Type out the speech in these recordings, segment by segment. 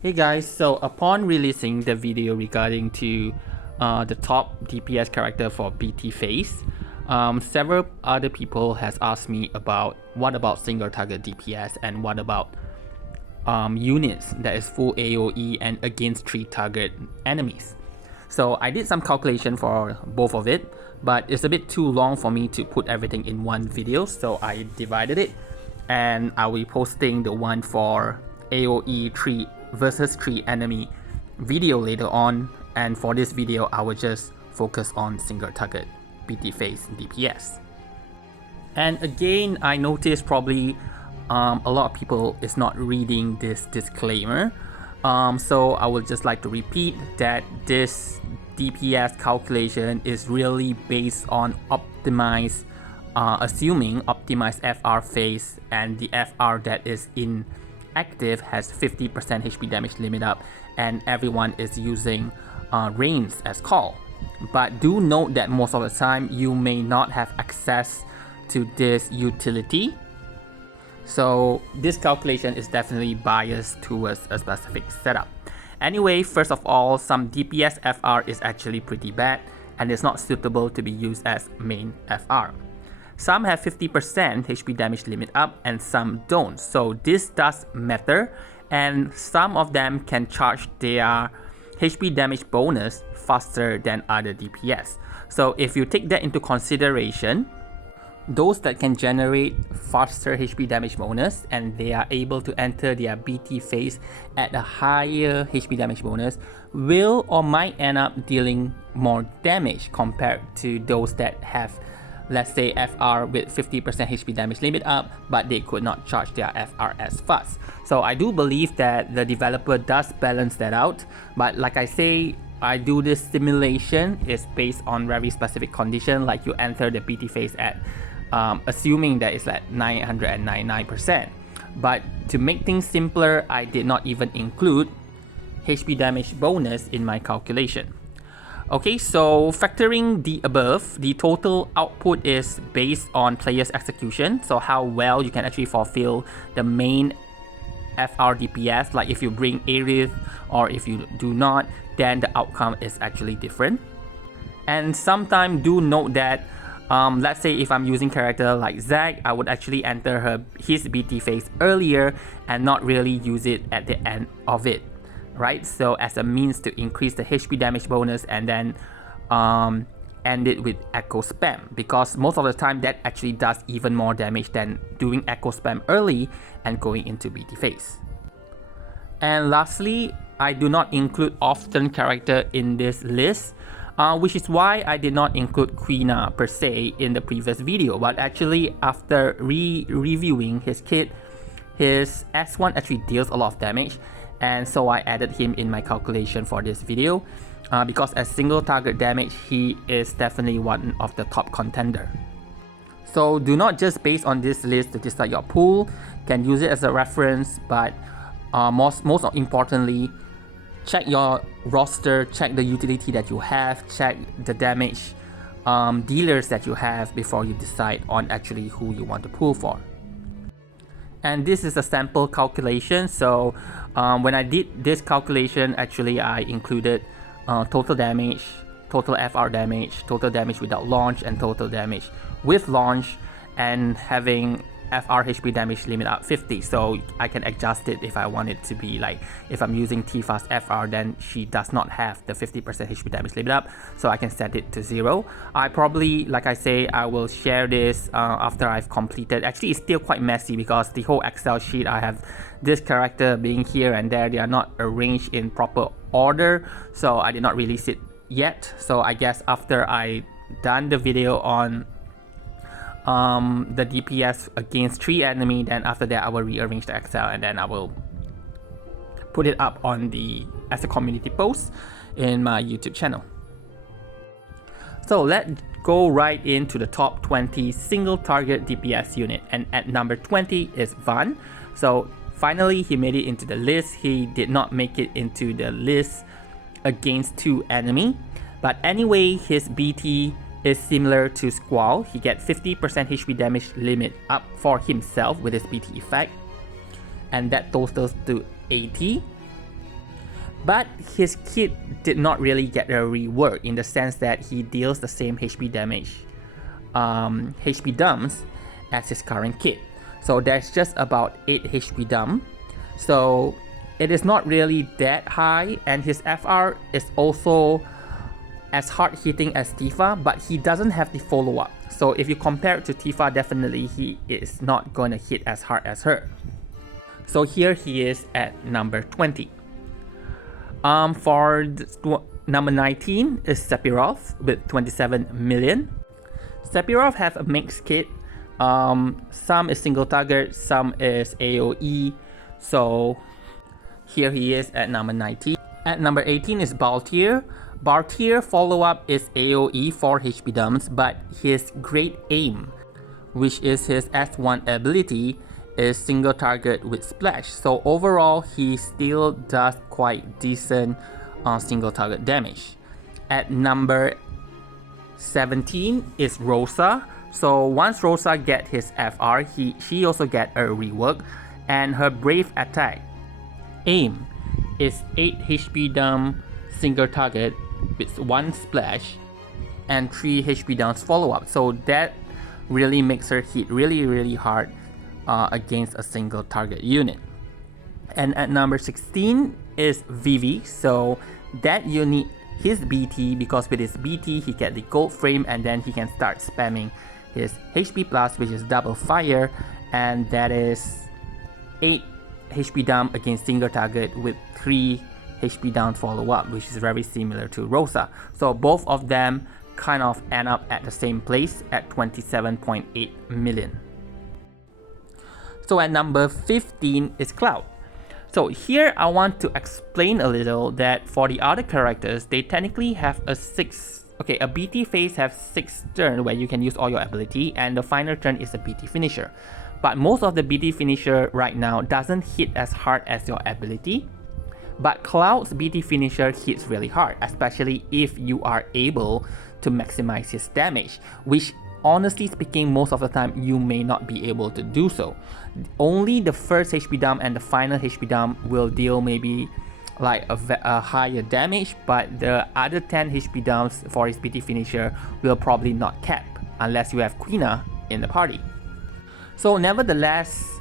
Hey guys, so upon releasing the video regarding to the top DPS character for BT phase, several other people has asked me about what about single target DPS and what about units that is full AoE and against 3 target enemies. So I did some calculation for both of it, but it's a bit too long for me to put everything in one video, so I divided it and I will be posting the one for AoE 3 versus 3 enemy video later on, and for this video I will just focus on single target BT phase DPS. And again, I noticed probably a lot of people is not reading this disclaimer, so I would just like to repeat that this DPS calculation is really based on optimized assuming optimized FR phase, and the FR that is inactive has 50% HP damage limit up, and everyone is using reigns as call. But do note that most of the time you may not have access to this utility, so this calculation is definitely biased towards a specific setup. Anyway, first of all, some DPS FR is actually pretty bad and is not suitable to be used as main FR. Some have 50% HP damage limit up and some don't, so this does matter, and some of them can charge their HP damage bonus faster than other DPS. So if you take that into consideration, those that can generate faster HP damage bonus and they are able to enter their BT phase at a higher HP damage bonus will or might end up dealing more damage compared to those that have, let's say, FR with 50% HP damage limit up, but they could not charge their FR as fast. So I do believe that the developer does balance that out, but like I say, I do this simulation is based on very specific condition, like you enter the BT phase at assuming that it's at 999%. But to make things simpler, I did not even include HP damage bonus in my calculation. Okay, so factoring the above, the total output is based on player's execution, so how well you can actually fulfill the main FR DPS, like if you bring Aerith or if you do not, then the outcome is actually different. And sometimes do note that let's say if I'm using character like Zack, I would actually enter his BT phase earlier and not really use it at the end of it, right? So as a means to increase the HP damage bonus and then end it with echo spam, because most of the time that actually does even more damage than doing echo spam early and going into BT phase. And lastly, I do not include often character in this list, which is why I did not include Quina per se in the previous video, but actually after reviewing his kit, his S1 actually deals a lot of damage, and so I added him in my calculation for this video, because as single target damage, he is definitely one of the top contender. So do not just base on this list to decide your pool, can use it as a reference, but most importantly, check your roster, check the utility that you have, check the damage dealers that you have before you decide on actually who you want to pull for. And this is a sample calculation, so when I did this calculation, actually I included total damage, total FR damage, total damage without launch, and total damage with launch, and having FR HP damage limit up 50, so I can adjust it if I want it to be like, if I'm using Tifa's FR, then she does not have the 50% HP damage limit up, so I can set it to 0. I probably, like I say, I will share this after I've completed. Actually, it's still quite messy because the whole Excel sheet, I have this character being here and there, they are not arranged in proper order, so I did not release it yet. So I guess after I done the video on the DPS against 3 enemy, then after that I will rearrange the Excel and then I will put it up on as a community post in my YouTube channel. So let's go right into the top 20 single target DPS unit, and at number 20 is Van. So finally he made it into the list. He did not make it into the list against 2 enemy, but anyway, his BT is similar to Squall. He gets 50% HP damage limit up for himself with his BT effect, and that totals to 80. But his kit did not really get a rework in the sense that he deals the same HP damage, HP dumps as his current kit. So there's just about 8 HP dump. So it is not really that high, and his FR is also as hard hitting as Tifa, but he doesn't have the follow-up. So if you compare it to Tifa, definitely he is not going to hit as hard as her. So here he is at number 20. For number 19 is Sephiroth with 27 million. Sephiroth have a mixed kit. Some is single target, some is AoE. So here he is at number 19. At number 18 is Baltier. Baltier follow-up is AoE for HP dumps, but his great aim, which is his S1 ability, is single target with splash. So overall, he still does quite decent single target damage. At number 17 is Rosa. So once Rosa get his FR, she also get a rework, and her brave attack aim is 8 HP dump single target with 1 splash and 3 HP dumps follow-up. So that really makes her hit really hard against a single target unit. And at number 16 is Vivi. So that unit, his BT, because with his BT he get the gold frame, and then he can start spamming his HP plus, which is double fire, and that is 8 HP dump against single target with 3 HP down follow-up, which is very similar to Rosa. So both of them kind of end up at the same place at 27.8 million. So at number 15 is Cloud. So here I want to explain a little that for the other characters, they technically have a BT phase have 6 turns where you can use all your ability, and the final turn is a BT finisher. But most of the BT finisher right now doesn't hit as hard as your ability. But Cloud's BT finisher hits really hard, especially if you are able to maximize his damage, which honestly speaking, most of the time you may not be able to do so. Only the first HP dump and the final HP dump will deal maybe like a higher damage, but the other 10 HP dumps for his BT finisher will probably not cap unless you have Quina in the party. So nevertheless,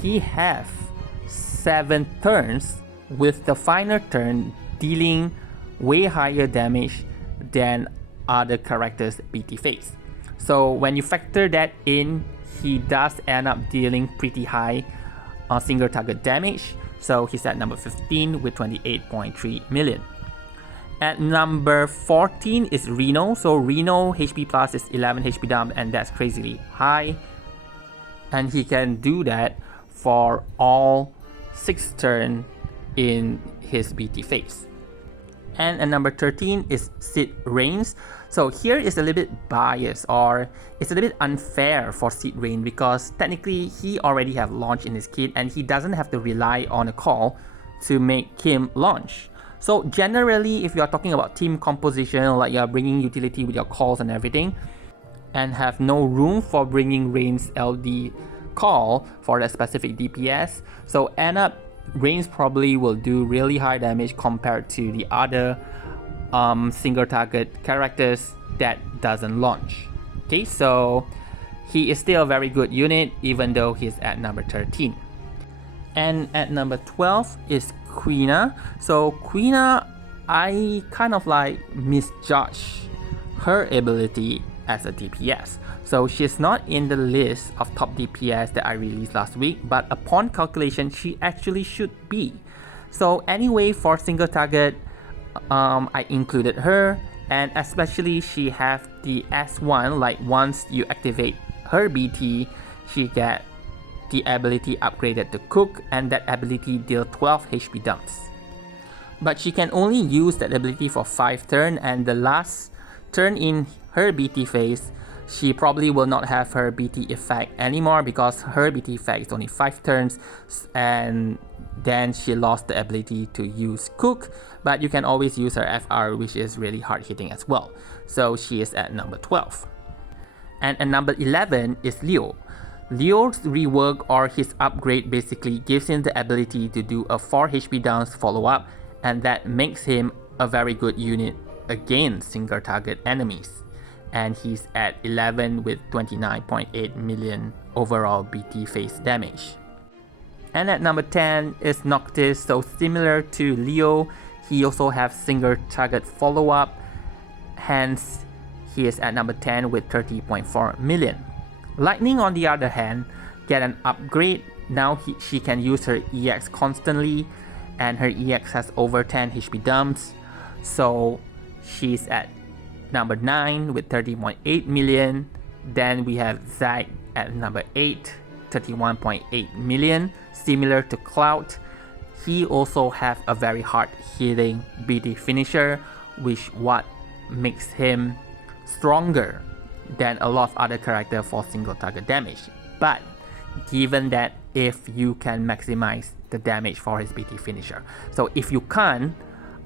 he have 7 turns, with the final turn dealing way higher damage than other characters' BT phase. So when you factor that in, he does end up dealing pretty high single target damage. So he's at number 15 with 28.3 million. At number 14 is Reno. So Reno HP plus is 11 HP dump, and that's crazily high. And he can do that for all 6 turns in his BT phase. And at number 13 is Sid Reigns. So here is a little bit biased, or it's a little bit unfair for Sid Reigns, because technically he already have launch in his kit and he doesn't have to rely on a call to make him launch. So generally, if you are talking about team composition, like you are bringing utility with your calls and everything, and have no room for bringing Reigns LD call for that specific DPS, so end up Reigns probably will do really high damage compared to the other single target characters that doesn't launch. Okay, so he is still a very good unit even though he's at number 13. And at number 12 is Quina. So Quina, I kind of like misjudged her ability as a DPS. So she's not in the list of top DPS that I released last week, but upon calculation, she actually should be. So anyway, for single target, I included her, and especially she have the S1, like once you activate her BT, she get the ability upgraded to Cook, and that ability deal 12 HP dumps. But she can only use that ability for 5 turns, and the last turn in her BT phase, she probably will not have her BT effect anymore, because her BT effect is only 5 turns, and then she lost the ability to use Cook, but you can always use her FR, which is really hard hitting as well. So she is at number 12. And at number 11 is Leo. Leo's rework, or his upgrade, basically gives him the ability to do a 4 HP downs follow-up and that makes him a very good unit against single target enemies. And he's at 11 with 29.8 million overall BT face damage. And at number 10 is Noctis. So similar to Leo, he also has single target follow-up, hence he is at number 10 with 30.4 million. Lightning on the other hand get an upgrade. Now she can use her EX constantly, and her EX has over 10 HP dumps, so she's at number 9 with 30.8 million. Then we have Zack at number 8, 31.8 million. Similar to Cloud, he also has a very hard hitting BT finisher, which what makes him stronger than a lot of other characters for single target damage. But given that if you can maximize the damage for his BT finisher, so if you can't,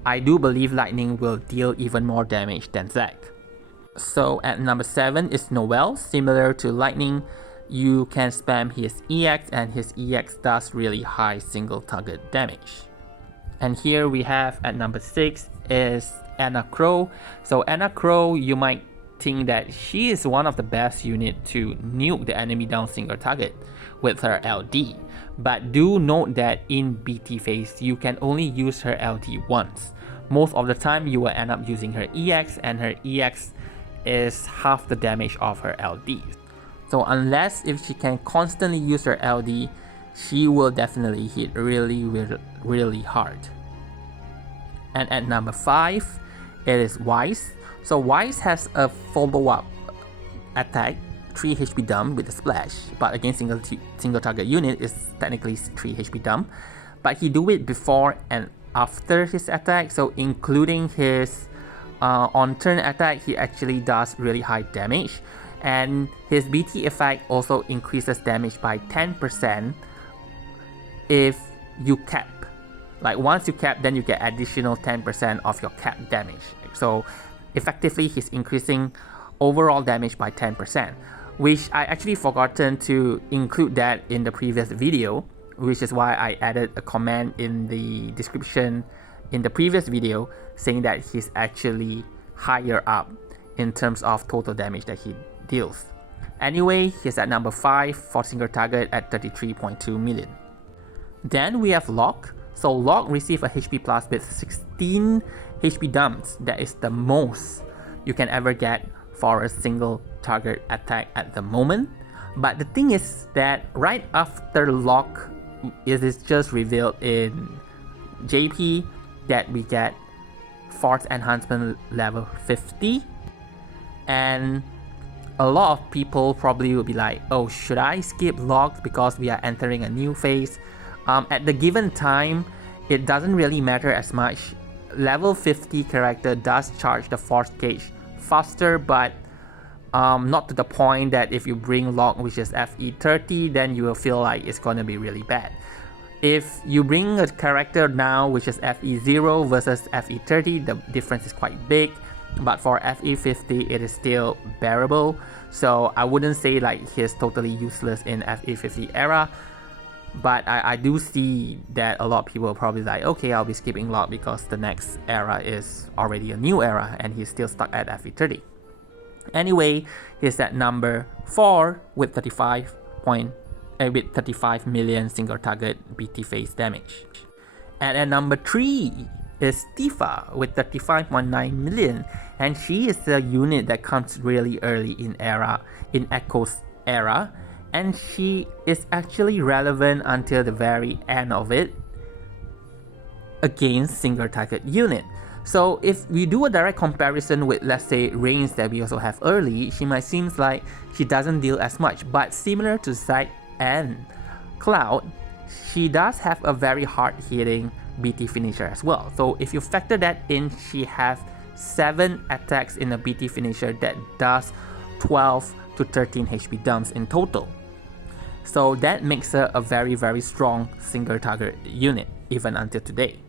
I do believe Lightning will deal even more damage than Zack. So at number 7 is Noel. Similar to Lightning, you can spam his EX, and his EX does really high single target damage. And here we have at number 6 is Anna Crow. So Anna Crow, you might think that she is one of the best units to nuke the enemy down single target with her LD. But do note that in BT phase, you can only use her LD once. Most of the time you will end up using her EX, and her EX is half the damage of her LD. So unless if she can constantly use her LD, she will definitely hit really hard. And at number 5, it is Weiss. So Weiss has a follow-up attack, 3 HP dump with a splash, but against single target unit is technically 3 HP dump. But he do it before and after his attack, so including his on turn attack, he actually does really high damage. And his BT effect also increases damage by 10% if you cap. Like once you cap, then you get additional 10% of your cap damage. So effectively, he's increasing overall damage by 10%, which I actually forgotten to include that in the previous video, which is why I added a comment in the description in the previous video saying that he's actually higher up in terms of total damage that he deals. Anyway, he's at number 5 for single target at 33.2 million. Then we have Locke. So Locke received a HP plus with 16 HP dumps. That is the most you can ever get for a single target attack at the moment. But the thing is that right after Locke, it is just revealed in JP that we get Force Enhancement level 50, and a lot of people probably will be like, oh, should I skip Locke because we are entering a new phase? At the given time, it doesn't really matter as much. Level 50 character does charge the Force Gauge faster, but not to the point that if you bring Locke, which is FE 30, then you will feel like it's gonna be really bad. If you bring a character now which is FE 0 versus FE 30, the difference is quite big. But for FE 50, it is still bearable. So I wouldn't say like he's totally useless in FE 50 era. But I do see that a lot of people are probably like, okay, I'll be skipping Locke because the next era is already a new era and he's still stuck at FE 30. Anyway, he's at number 4 with 35 million single target BT phase damage. And at number 3 is Tifa with 35.9 million, and she is the unit that comes really early in Echo's era, and she is actually relevant until the very end of it against single target unit. So if we do a direct comparison with, let's say, Reigns that we also have early, she might seem like she doesn't deal as much, but similar to Zack and Cloud, she does have a very hard hitting BT finisher as well. So if you factor that in, she has 7 attacks in a BT finisher that does 12 to 13 HP dumps in total. So that makes her a very strong single target unit even until today.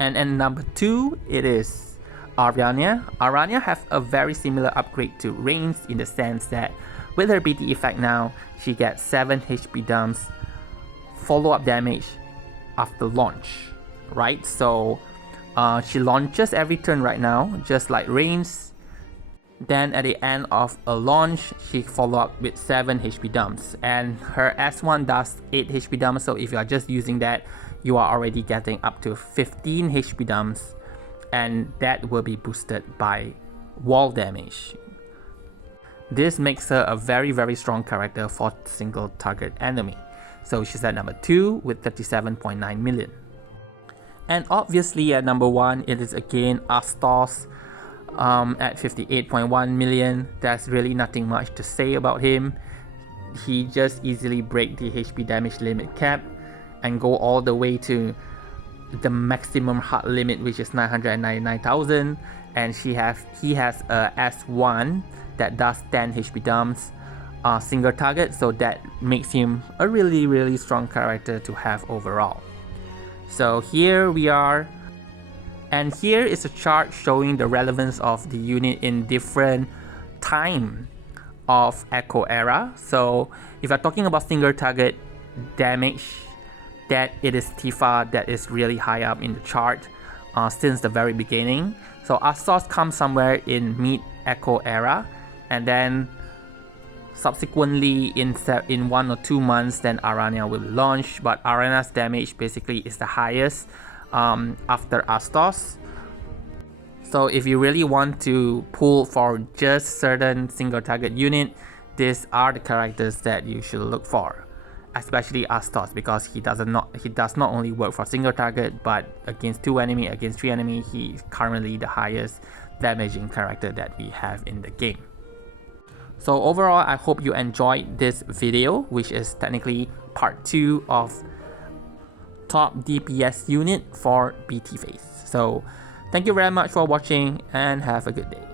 And number 2, it is Aranea. Aranea has a very similar upgrade to Reigns in the sense that with her BT effect now, she gets 7 HP dumps, follow-up damage after launch, right? So she launches every turn right now, just like Reigns. Then at the end of a launch, she follow up with 7 HP dumps, and her S1 does 8 HP dumps, so if you are just using that, you are already getting up to 15 HP dumps, and that will be boosted by wall damage. This makes her a very strong character for single target enemy. So she's at number 2 with 37.9 million. And obviously at number 1, it is again Astos at 58.1 million. There's really nothing much to say about him. He just easily break the HP damage limit cap and go all the way to the maximum hard limit, which is 999,000, and he has a S1 that does 10 HP dumps single target, so that makes him a really strong character to have overall. So here we are, and here is a chart showing the relevance of the unit in different time of Echo era. So if you're talking about single target damage, that it is Tifa that is really high up in the chart since the very beginning. So Astos comes somewhere in mid Echo era, and then subsequently in 1 or 2 months then Aranea will launch, but Aranea's damage basically is the highest after Astos. So if you really want to pull for just certain single target unit, these are the characters that you should look for, especially Astos, because he does not only work for single target, but against 2 enemy, against 3 enemy, he is currently the highest damaging character that we have in the game. So overall, I hope you enjoyed this video, which is technically part 2 of top DPS unit for BT Face. So thank you very much for watching and have a good day.